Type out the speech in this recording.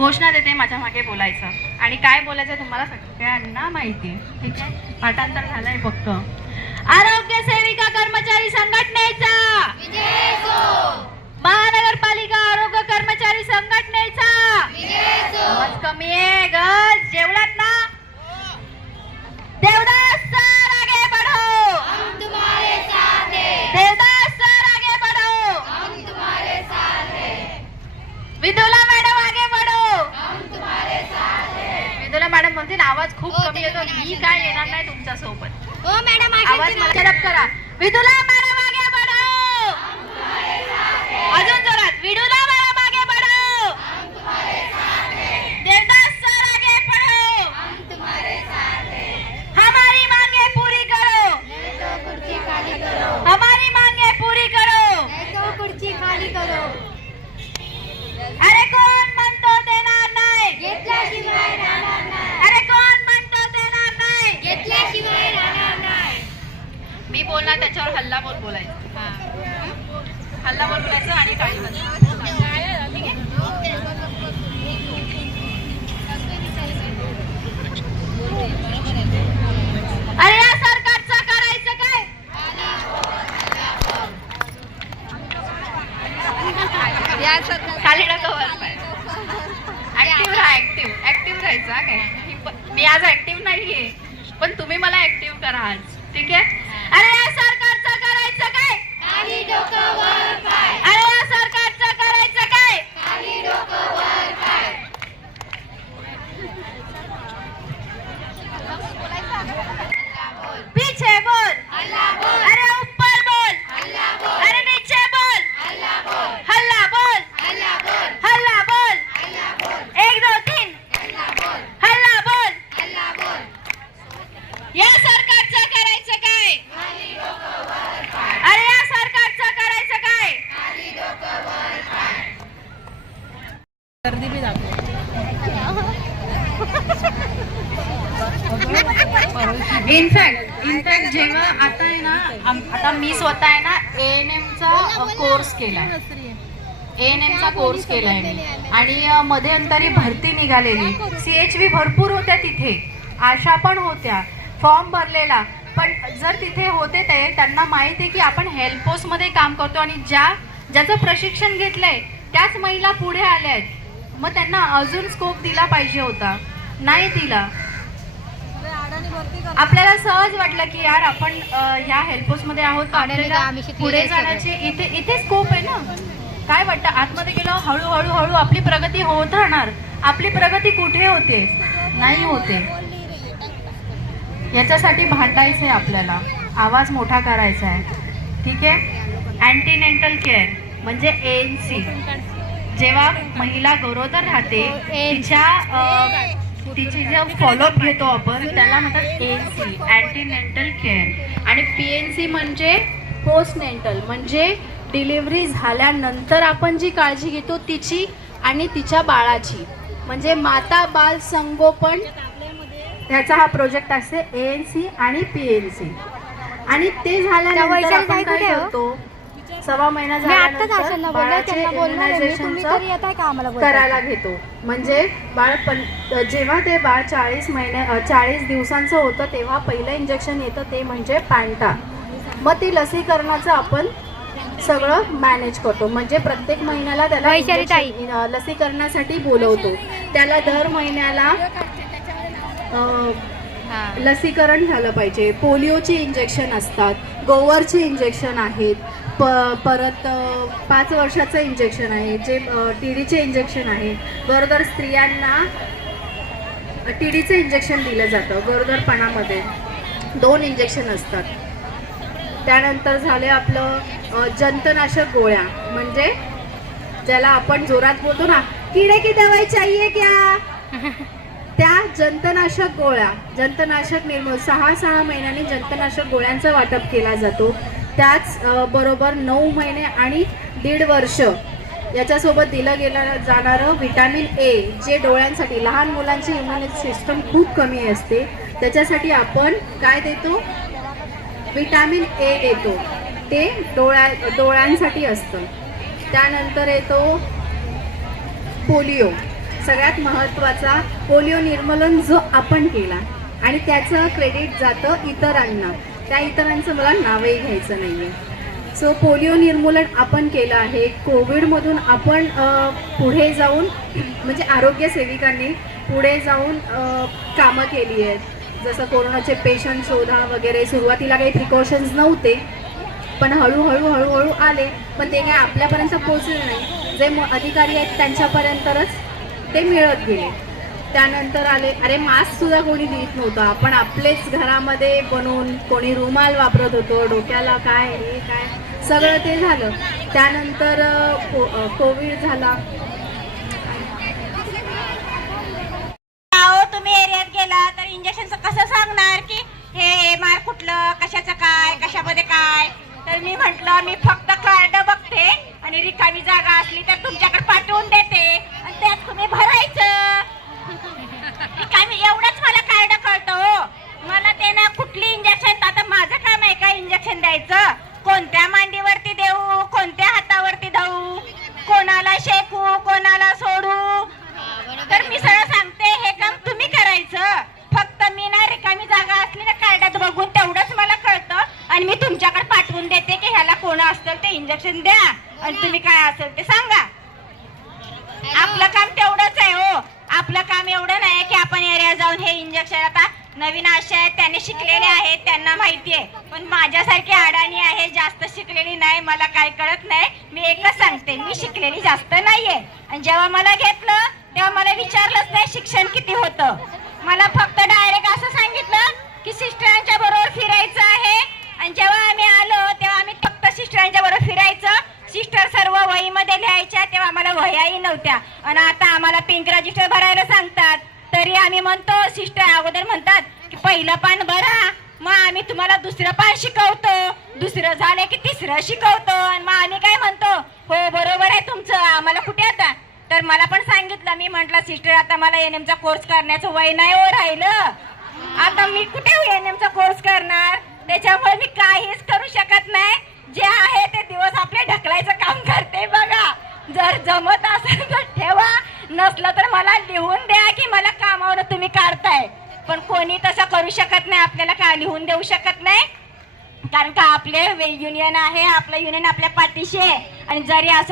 घोषणा देते माझ्या मागे बोलायचं. आणि काय बोलायचं तुम्हाला सगळ्यांना माहिती आहे. ठीक आहे? पाठांतर झालंय फक्त. आरोग्य सेविका कर्मचारी संघटनेचा! महानगरपालिका आरोग्य कर्मचारी संघटनेचा! आवाज कमी आहे गज जेवलात ना? म्हणते ना, आवाज खूप कमी येतो मी काय येणार नाही तुमच्यासोबत हो मॅडम आवाज मला करा विदुला मॅडम आगे बढ़ो अजून जोरात विदुला मॅडम आगे बढ़ो देवदास सर आगे बढ़ो हमारी मांगे पूरी करो खुर्ची खाली करो हमारी मांगे पूरी करो तो खुर्ची खाली करो अरे कोण म्हणतो देणार नाही घेतल्याशिवाय राहणार नाही अरे कोण म्हणतो देणार नाही घेतल्याशिवाय राहणार नाही मी बोलणार त्याच्यावर हल्ला बोल बोलायचं. हल्ला बोल बोलायचं आणि टाळी वाजवायची. अरे या सरकारचं करायचं काय? खाली डोकं ऍक्टिव्ह राहा ऍक्टिव्ह ऍक्टिव्ह राहायचं काय? मी आज ऍक्टिव्ह नाहीये. पण तुम्ही मला ऍक्टिव्ह करा आज. ठीक आहे? अरे या सरकारचं करायचं काय खाली डोकं वर पाय अरे या सरकारचं करायचं काय खाली डोकं वर पाय पीछे बोल हल्ला बोल अरे ऊपर बोल हल्ला बोल अरे नीचे बोल हल्ला बोल हल्ला बोल हल्ला बोल हल्ला बोल हल्ला बोल एक दो तीन हल्ला बोल हल्ला बोल हल्ला बोल या सरकारचं करायचं काय खाली डोकं वर पाय अरे या सरकारचं करायचं काय खाली डोकं वर पाय इनफॅक्ट इनफॅक्ट जेव्हा आता आहे ना आम- आता मी स्वतः आहे ना ए एन एमचा कोर्स केला ए एन एमचा कोर्स केलाय मी. आणि अ, मध्यंतरी भरती निघालेली. सी एच व्ही भरपूर होत्या तिथे. आशा पण होत्या. फॉर्म भरलेला. पण जर तिथे होते ते त्यांना माहिती आहे की आपण हेल्प पोस्टमध्ये काम करतो आणि ज्या ज्याचं प्रशिक्षण घेतलंय त्याच महिला पुढे आल्या आहेत मग त्यांना अजून स्कोप दिला पाहिजे होता. नाही दिला. आपल्याला सहज वाटलं की यार आपण ह्या हेल्पोस मध्ये आहोत. आपल्याला पुढे. जाण्याची इथे इथे स्कोप आहे ना. काय वाटतं? आतमध्ये गेलो हळूहळू हळू आपली प्रगती होत राहणार. आपली प्रगती कुठे होते? नाही होते. याच्यासाठी भांडायचं आहे आपल्याला. आवाज मोठा करायचा आहे ठीक आहे? अँटीनेंटल केअर म्हणजे एन सी जेव्हा महिला गरोदर राहते तिच्या अ, तिची जे फॉलोअप घेतो आपण त्याला म्हणतात एन सी अँटीनेंटल केअर आणि पी एन सी म्हणजे पोस्टनेंटल म्हणजे डिलिव्हरी झाल्यानंतर आपण जी काळजी घेतो तिची आणि तिच्या बाळाची. म्हणजे माता बाल संगोपन त्याचा हा प्रोजेक्ट असते ए एन सी आणि पी एन सी आणि ते झाल्यानंतर आपण काय हो? करतो? सव्वा महिना मी आत्ताच झाल्यानंतर आशांना बोलले बाळाचे त्यांना बोलणार आहे मी तुम्ही immunizationचं तरी येत आहे का आम्हाला बोलताय? करायला घेतो म्हणजे बाळ पण जेव्हा ते बाळ चाळीस महिन्या चाळीस दिवसांचं होतं तेव्हा पहिलं इंजेक्शन येतं ते म्हणजे पॅन्टा मग ते लसीकरणाचं आपण सगळं मॅनेज करतो म्हणजे प्रत्येक महिन्याला त्याला वैशाली ताई. injection, अं, लसीकरणासाठी बोलवतो त्याला दर महिन्याला अं, हा. लसीकरण झालं पाहिजे पोलिओची इंजेक्शन असतात गोवरची इंजेक्शन आहेत प परत पाच वर्षाचं इंजेक्शन आहे जे टी डीचे इंजेक्शन आहे. गरोदर स्त्रियांना टी डीचं इंजेक्शन दिलं जातं गरोदरपणामध्ये. दोन इंजेक्शन असतात. त्यानंतर झाले आपलं जंतनाशक गोळ्या. म्हणजे ज्याला आपण जोरात बोलतो ना किडे की दवाई चाहिए क्या त्या जंतनाशक गोळ्या जंतनाशक निर्मूल सहा सहा महिन्यांनी जंतनाशक गोळ्यांचा वाटप केला जातो. त्याच बरोबर नऊ महिने आणि दीड वर्ष याच्यासोबत दिलं गेलं जाणारं विटॅमिन ए जे डोळ्यांसाठी लहान मुलांची इम्युन सिस्टम खूप कमी असते. त्याच्यासाठी आपण काय देतो? विटॅमिन ए देतो. ते डोळ्या डोळ्यांसाठी असतं. त्यानंतर येतो पोलिओ. सगळ्यात महत्त्वाचा पोलिओ निर्मूलन जो आपण केला आणि त्याचं क्रेडिट जातं इतरांना. त्या इतरांचं मला नावही घ्यायचं नाही आहे सो पोलिओ निर्मूलन आपण केलं आहे. कोविडमधून आपण पुढे जाऊन म्हणजे आरोग्य सेविकांनी पुढे जाऊन कामं केली आहेत. जसं कोरोनाचे पेशंट शोधा वगैरे सुरुवातीला काही प्रिकॉशन्स नव्हते पण हळूहळू हळूहळू आले. पण ते काय आपल्यापर्यंत पोचले नाही. जे म अधिकारी आहेत त्यांच्यापर्यंतच ते मिळत गेले. त्यानंतर आले अरे मास्क सुद्धा कोणी देत नव्हतं. आपण आपलेच घरामध्ये बनवून कोणी रुमाल वापरत होतो डोक्याला काय हे काय सगळं ते झालं. त्यानंतर को- कोविड झाला. अहो तुम्ही एरियात गेला तर इंजेक्शनचं कसं सांगणार की हे एम आर कुठलं कशाचं काय कशामध्ये काय? तर मी म्हंटल मी फक्त कार्ड बघते आणि रिकामी जागा असली तर तुमच्याकडे पाठवून देते आणि त्यात तुम्ही भरायचं रिकामी एवढंच मला कार्ड कळतं हो मला ते ना कुठली इंजेक्शन आता माझं काम आहे का इंजेक्शन द्यायचं कोणत्या मांडीवरती देऊ कोणत्या हातावरती देऊ कोणाला शेकू कोणाला सोडू. तर मी सरळ सांगते हे काम तुम्ही करायचं. फक्त मी ना रिकामी जागा असली ना कार्डात बघून तेवढंच मला कळतं. आणि मी तुमच्याकडे पाठवून देते की ह्याला कोण असेल ते इंजेक्शन द्या. आणि तुम्ही काय असेल ते सांगा. आपलं काम तेवढंच आहे हो. आपलं काम एवढं नाही की आपण एरिया जाऊन हे इंजेक्शन आता नवीन आशा आहेत त्यांनी शिकलेले आहेत त्यांना माहिती आहे. पण माझ्यासारखी अडाणी आहे जास्त शिकलेली नाही मला काय कळत नाही. मी एकच सांगते मी शिकलेली जास्त नाहीये. आणि जेव्हा मला घेतलं तेव्हा मला विचारलंच नाही शिक्षण किती होतं. मला फक्त डायरेक्ट असं सांगितलं की सिस्टरांच्या बरोबर फिरायचं आहे. आणि जेव्हा आम्ही आलो तेव्हा आम्ही फक्त सिस्टरांच्या बरोबर फिरायचं. सिस्टर सर्व वहीमध्ये लिहायच्या तेव्हा आम्हाला वह्याही नव्हत्या. आणि आता आम्हाला पिंक रजिस्टर भरायला सांगतात. तरी आम्ही म्हणतो सिस्टर अगोदर म्हणतात की पहिलं पान भरा मग आम्ही तुम्हाला दुसरं पान शिकवतो. दुसरं झालं की तिसरं शिकवतो. आणि मग आम्ही काय म्हणतो हो बरोबर आहे तुमचं आम्हाला कुठे आता? तर मला पण सांगितलं मी म्हंटल सिस्टर आता मला एन चा कोर्स करण्याचं वय नाही हो राहिलं. आता मी कुठे एन चा कोर्स करणार? त्याच्यामुळे मी काहीच करू शकत नाही. जे आहे ते दिवस आपले ढकलायचं काम करते बघा. जर जमत असेल तर नसलं तर मला लिहून द्या की मला कामावर तुम्ही काढताय. पण कोणी तसं करू शकत नाही आपल्याला का लिहून देऊ शकत नाही? कारण का आपले युनियन आहे आपलं युनियन आपल्या पाठीशी आहे. आणि जरी असं